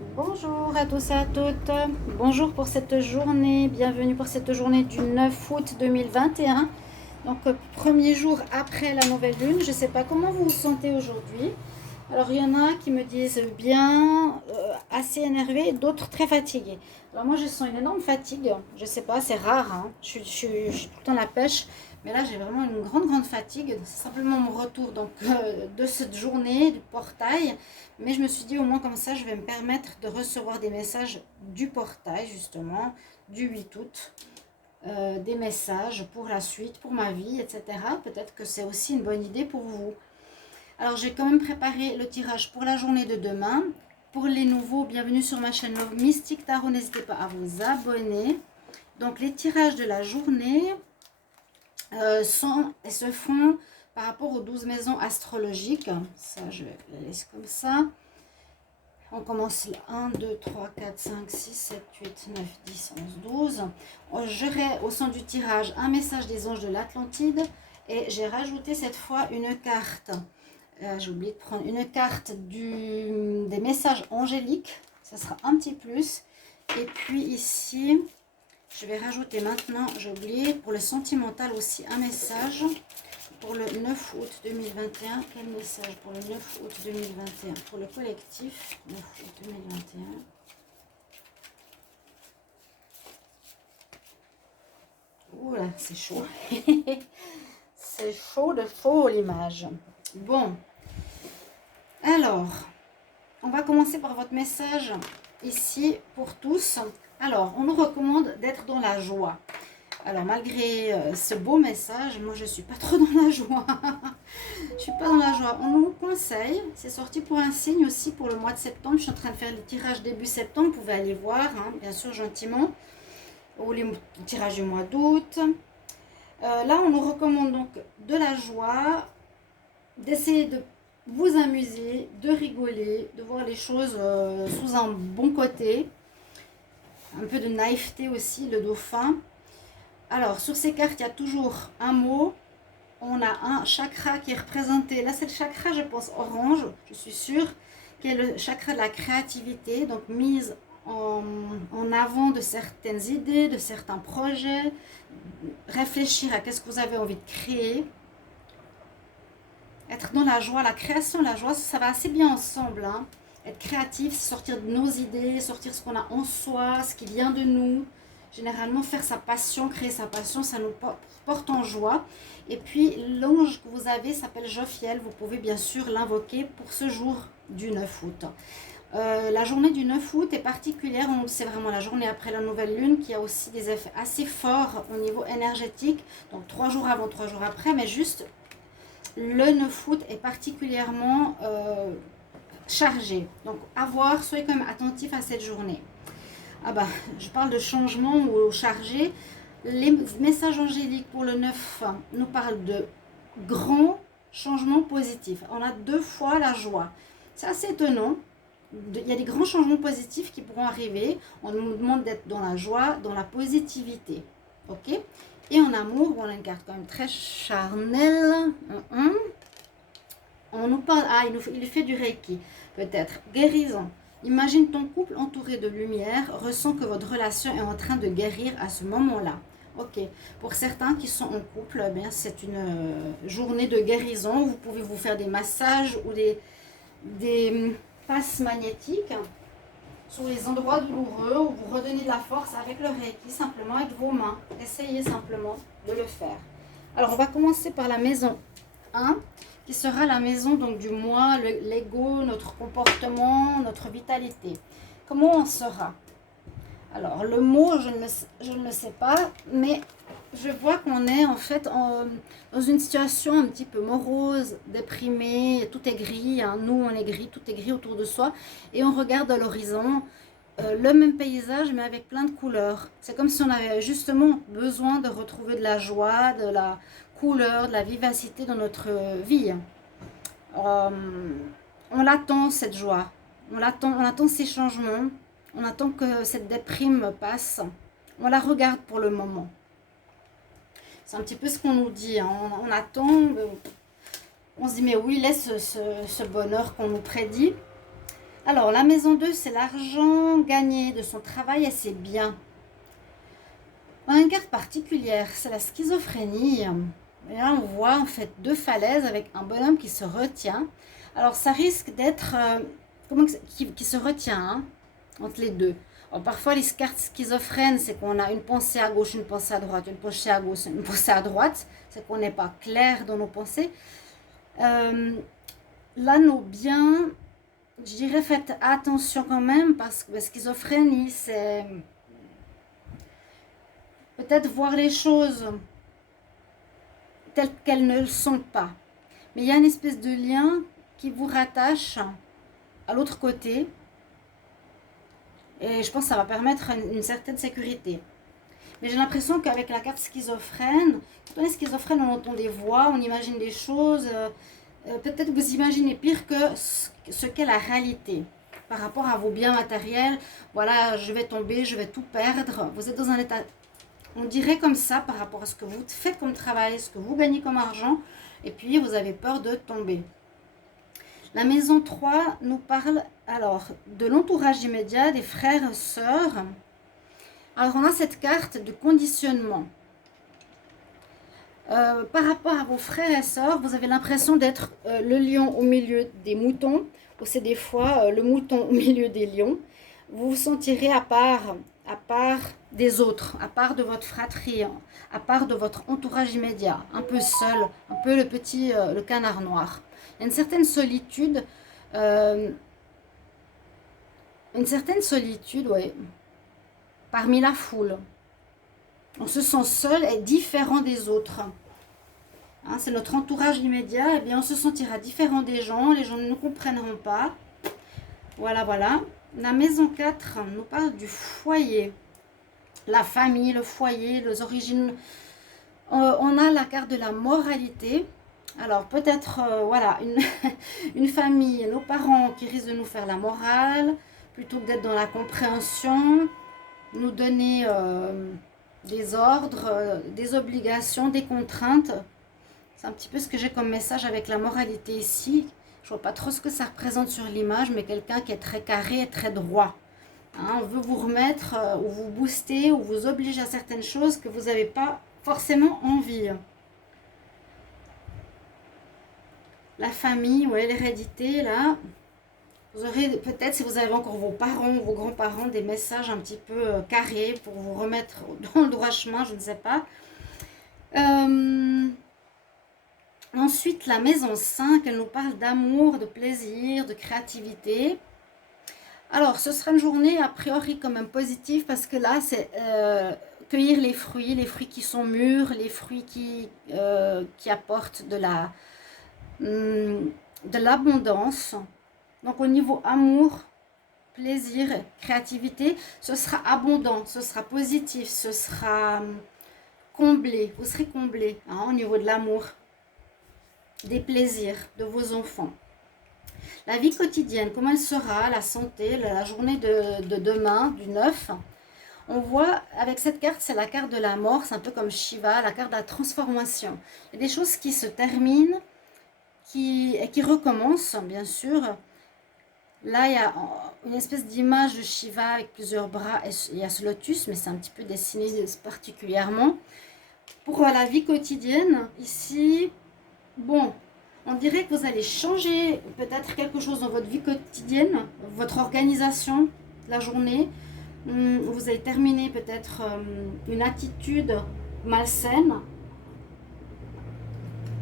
Bonjour à tous et à toutes. Bonjour pour cette journée. Bienvenue pour cette journée du 9 août 2021. Donc, premier jour après la nouvelle lune. Je ne sais pas comment vous vous sentez aujourd'hui. Alors, il y en a qui me disent bien, assez énervés, d'autres très fatigués. Alors, moi, je sens une énorme fatigue. Je ne sais pas, c'est rare, hein. Je suis tout le temps à la pêche. Mais là, j'ai vraiment une grande fatigue. C'est simplement mon retour donc, de cette journée, du portail. Mais je me suis dit, au moins comme ça, je vais me permettre de recevoir des messages du portail, justement, du 8 août. Des messages pour la suite, pour ma vie, etc. Peut-être que c'est aussi une bonne idée pour vous. Alors, j'ai quand même préparé le tirage pour la journée de demain. Pour les nouveaux, bienvenue sur ma chaîne Love Mystique Tarot. N'hésitez pas à vous abonner. Donc, les tirages de la journée se font par rapport aux 12 maisons astrologiques. Ça, je les laisse comme ça. On commence 1, 2, 3, 4, 5, 6, 7, 8, 9, 10, 11, 12. J'aurai au sein du tirage un message des anges de l'Atlantide. Et j'ai rajouté cette fois une carte. J'ai oublié de prendre une carte des messages angéliques. Ça sera un petit plus. Et puis ici, je vais rajouter maintenant, j'ai oublié, pour le sentimental aussi un message. Pour le 9 août 2021, quel message pour le 9 août 2021? Pour le collectif, 9 août 2021. Oula, c'est chaud. C'est chaud de faux l'image. Bon, alors, on va commencer par votre message ici pour tous. Alors, on nous recommande d'être dans la joie. Alors, malgré ce beau message, moi, je ne suis pas trop dans la joie. Je ne suis pas dans la joie. On nous conseille, c'est sorti pour un signe aussi pour le mois de septembre. Je suis en train de faire les tirages début septembre. Vous pouvez aller voir, hein, bien sûr, gentiment. Ou les tirages du mois d'août. Là, on nous recommande donc de la joie, d'essayer de vous amuser, de rigoler, de voir les choses sous un bon côté. Un peu de naïveté aussi, le dauphin. Alors, sur ces cartes, il y a toujours un mot. On a un chakra qui est représenté. Là, c'est le chakra, je pense, orange, je suis sûre, qui est le chakra de la créativité, donc mise en avant de certaines idées, de certains projets. Réfléchir à qu'est-ce que vous avez envie de créer. Être dans la joie, la création, la joie, ça va assez bien ensemble, hein. Être créatif, c'est sortir de nos idées, sortir ce qu'on a en soi, ce qui vient de nous. Généralement, faire sa passion, créer sa passion, ça nous porte en joie. Et puis, l'ange que vous avez s'appelle Jophiel. Vous pouvez bien sûr l'invoquer pour ce jour du 9 août. La journée du 9 août est particulière. C'est vraiment la journée après la nouvelle lune qui a aussi des effets assez forts au niveau énergétique. Donc, 3 jours avant, 3 jours après. Mais juste, le 9 août est particulièrement chargé. Donc, soyez quand même attentifs à cette journée. Ah bah, je parle de changement ou chargé. Les messages angéliques pour le 9 nous parlent de grands changements positifs. On a 2 fois la joie. C'est assez étonnant. Il y a des grands changements positifs qui pourront arriver. On nous demande d'être dans la joie, dans la positivité. Ok? Et en amour, on a une carte quand même très charnelle. On nous parle, il fait du Reiki, peut-être. Guérison. Imagine ton couple entouré de lumière, ressens que votre relation est en train de guérir à ce moment-là. Ok. Pour certains qui sont en couple, eh bien, c'est une journée de guérison. Vous pouvez vous faire des massages ou des passes magnétiques sur les endroits douloureux où vous redonnez de la force avec le Reiki, simplement avec vos mains. Essayez simplement de le faire. Alors, on va commencer par la maison 1, qui sera la maison donc du moi, l'ego, notre comportement, notre vitalité. Comment on sera? Alors, le mot, je ne le sais pas, mais je vois qu'on est en fait dans une situation un petit peu morose, déprimée, tout est gris, hein. Nous on est gris, tout est gris autour de soi, et on regarde à l'horizon le même paysage mais avec plein de couleurs. C'est comme si on avait justement besoin de retrouver de la joie, de la couleur, de la vivacité dans notre vie. On l'attend cette joie, on attend ces changements, on attend que cette déprime passe, on la regarde pour le moment. C'est un petit peu ce qu'on nous dit, hein. On attend, on se dit mais où il est ce bonheur qu'on nous prédit? Alors, la maison 2, c'est l'argent gagné de son travail et c'est bien. On a une carte particulière, c'est la schizophrénie. Et là, on voit en fait deux falaises avec un bonhomme qui se retient. Alors, ça risque d'être... qui se retient hein, entre les deux. Alors, parfois, les cartes schizophrènes, c'est qu'on a une pensée à gauche, une pensée à droite, une pensée à gauche, une pensée à droite. C'est qu'on n'est pas clair dans nos pensées. Là, nos biens, je dirais, faites attention quand même parce que la schizophrénie, c'est peut-être voir les choses telles qu'elles ne le sont pas. Mais il y a une espèce de lien qui vous rattache à l'autre côté. Et je pense que ça va permettre une certaine sécurité. Mais j'ai l'impression qu'avec la carte schizophrène, quand on est schizophrène, on entend des voix, on imagine des choses. Peut-être vous imaginez pire que ce qu'est la réalité. Par rapport à vos biens matériels, voilà, je vais tomber, je vais tout perdre. Vous êtes dans un état, on dirait comme ça, par rapport à ce que vous faites comme travail, ce que vous gagnez comme argent. Et puis, vous avez peur de tomber. La maison 3 nous parle alors de l'entourage immédiat, des frères et sœurs. Alors, on a cette carte de conditionnement. Par rapport à vos frères et sœurs, vous avez l'impression d'être le lion au milieu des moutons, ou c'est des fois le mouton au milieu des lions. Vous vous sentirez à part des autres, à part de votre fratrie, à part de votre entourage immédiat, un peu seul, un peu le petit, le canard noir. Il y a une certaine solitude, ouais, parmi la foule. On se sent seul et différent des autres. Hein, c'est notre entourage immédiat, et bien on se sentira différent des gens, les gens ne nous comprendront pas. Voilà, voilà. La maison 4 nous parle du foyer, la famille, le foyer, les origines. On a la carte de la moralité. Alors peut-être, voilà, une famille, nos parents qui risquent de nous faire la morale, plutôt que d'être dans la compréhension, nous donner des ordres, des obligations, des contraintes. C'est un petit peu ce que j'ai comme message avec la moralité ici. Je vois pas trop ce que ça représente sur l'image, mais quelqu'un qui est très carré et très droit. Hein, on veut vous remettre ou vous booster ou vous obliger à certaines choses que vous n'avez pas forcément envie. La famille, ouais, l'hérédité, là. Vous aurez peut-être, si vous avez encore vos parents, vos grands-parents, des messages un petit peu carrés pour vous remettre dans le droit chemin, je ne sais pas. Ensuite, la maison 5, elle nous parle d'amour, de plaisir, de créativité. Alors, ce sera une journée a priori quand même positive parce que là, c'est cueillir les fruits qui sont mûrs, les fruits qui apportent de l'abondance. Donc, au niveau amour, plaisir, créativité, ce sera abondant, ce sera positif, ce sera comblé, vous serez comblé hein, au niveau de l'amour, des plaisirs de vos enfants. La vie quotidienne, comment elle sera, la santé, la journée de demain, du 9. On voit avec cette carte, c'est la carte de la mort, c'est un peu comme Shiva, la carte de la transformation. Il y a des choses qui se terminent et qui recommencent, bien sûr. Là, il y a une espèce d'image de Shiva avec plusieurs bras et il y a ce lotus, mais c'est un petit peu dessiné particulièrement. Pour la vie quotidienne, ici, bon, on dirait que vous allez changer peut-être quelque chose dans votre vie quotidienne, votre organisation de la journée. Vous allez terminer peut-être une attitude malsaine.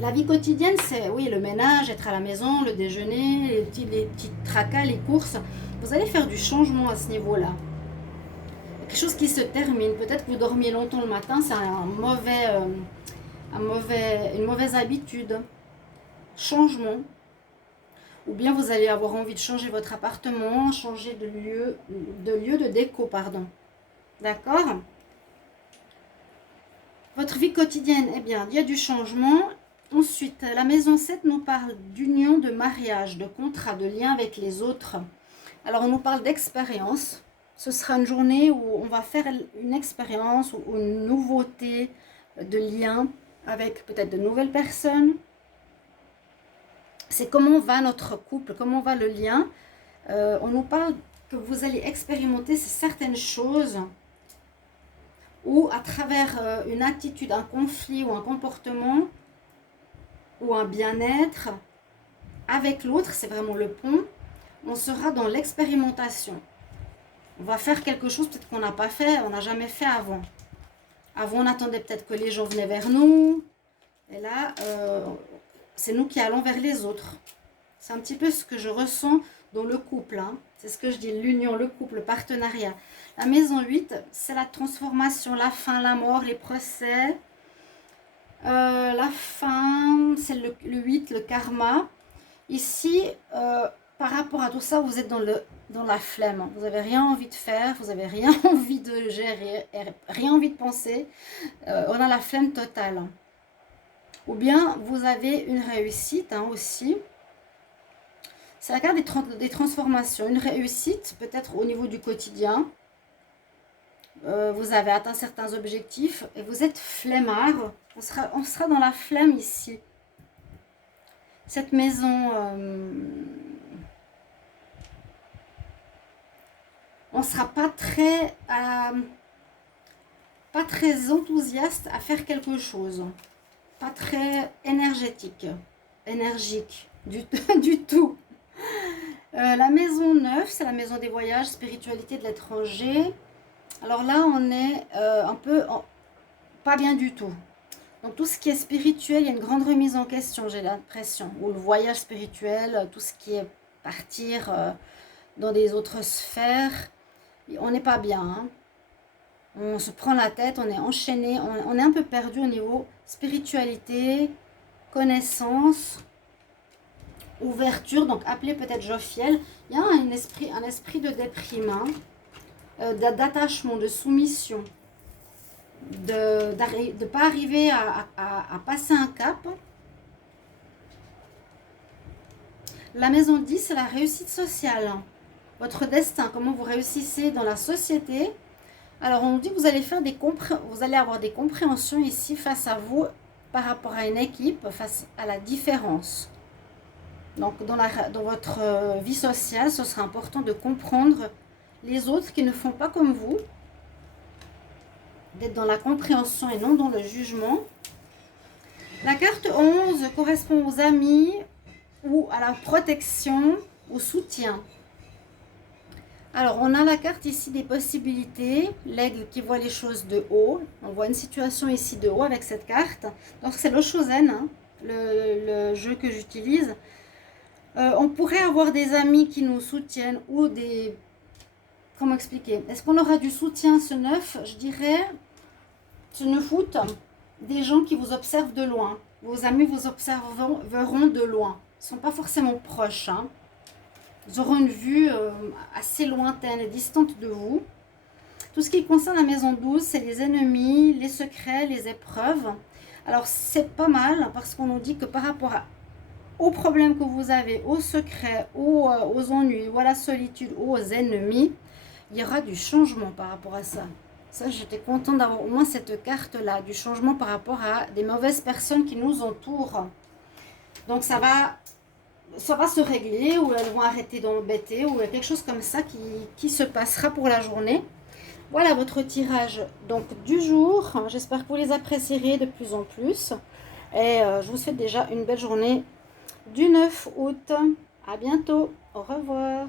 La vie quotidienne, c'est oui, le ménage, être à la maison, le déjeuner, les petits tracas, les courses. Vous allez faire du changement à ce niveau-là. Quelque chose qui se termine. Peut-être que vous dormiez longtemps le matin, c'est une mauvaise habitude. Changement. Ou bien vous allez avoir envie de changer votre appartement, changer de lieu de déco, pardon. D'accord? Votre vie quotidienne, eh bien, il y a du changement. Ensuite, la maison 7 nous parle d'union, de mariage, de contrat, de lien avec les autres. Alors, on nous parle d'expérience. Ce sera une journée où on va faire une expérience ou une nouveauté de lien avec peut-être de nouvelles personnes. C'est comment va notre couple, comment va le lien. On nous parle que vous allez expérimenter certaines choses ou à travers une attitude, un conflit ou un comportement ou un bien-être avec l'autre, c'est vraiment le pont, on sera dans l'expérimentation. On va faire quelque chose peut-être qu'on n'a pas fait, on n'a jamais fait avant. Avant, on attendait peut-être que les gens venaient vers nous. Et là, c'est nous qui allons vers les autres. C'est un petit peu ce que je ressens dans le couple. Hein. C'est ce que je dis, l'union, le couple, le partenariat. La maison 8, c'est la transformation, la fin, la mort, les procès. La fin, c'est le 8, le karma. Ici, par rapport à tout ça, vous êtes dans la flemme. Vous n'avez rien envie de faire, vous n'avez rien envie de gérer, rien envie de penser. On a la flemme totale. Ou bien, vous avez une réussite hein, aussi. C'est la carte des transformations. Une réussite, peut-être au niveau du quotidien. Vous avez atteint certains objectifs et vous êtes flemmard. On sera dans la flemme ici. Cette maison, on ne sera pas très enthousiaste à faire quelque chose. Pas très énergique du tout. La maison 9, c'est la maison des voyages, spiritualité de l'étranger. Alors là, on est un peu pas bien du tout. Donc tout ce qui est spirituel, il y a une grande remise en question, j'ai l'impression. Ou le voyage spirituel, tout ce qui est partir dans des autres sphères, on n'est pas bien. Hein. On se prend la tête, on est enchaîné, on est un peu perdu au niveau spiritualité, connaissance, ouverture. Donc appelez peut-être Jophiel. Il y a un esprit de déprime, hein, d'attachement, de soumission. De ne pas arriver à passer un cap. La maison 10, c'est la réussite sociale. Votre destin, comment vous réussissez dans la société. Alors, on nous dit que vous allez avoir des compréhensions ici face à vous par rapport à une équipe, face à la différence. Donc, dans votre vie sociale, ce sera important de comprendre les autres qui ne font pas comme vous. D'être dans la compréhension et non dans le jugement. La carte 11 correspond aux amis ou à la protection, au soutien. Alors, on a la carte ici des possibilités. L'aigle qui voit les choses de haut. On voit une situation ici de haut avec cette carte. Donc, c'est le Shosen, hein, le jeu que j'utilise. On pourrait avoir des amis qui nous soutiennent ou des... Comment expliquer? Est-ce qu'on aura du soutien ce 9? Je dirais... Ce 9 août, des gens qui vous observent de loin. Vos amis vous observeront de loin. Ils ne sont pas forcément proches. Hein. Ils auront une vue assez lointaine et distante de vous. Tout ce qui concerne la maison 12, c'est les ennemis, les secrets, les épreuves. Alors, c'est pas mal parce qu'on nous dit que par rapport aux problèmes que vous avez, aux secrets, aux ennuis, ou à la solitude, ou aux ennemis, il y aura du changement par rapport à ça. Ça, j'étais contente d'avoir au moins cette carte-là, du changement par rapport à des mauvaises personnes qui nous entourent. Donc, ça va se régler, ou elles vont arrêter d'embêter, ou quelque chose comme ça qui se passera pour la journée. Voilà votre tirage donc du jour. J'espère que vous les apprécierez de plus en plus. Et je vous souhaite déjà une belle journée du 9 août. À bientôt. Au revoir.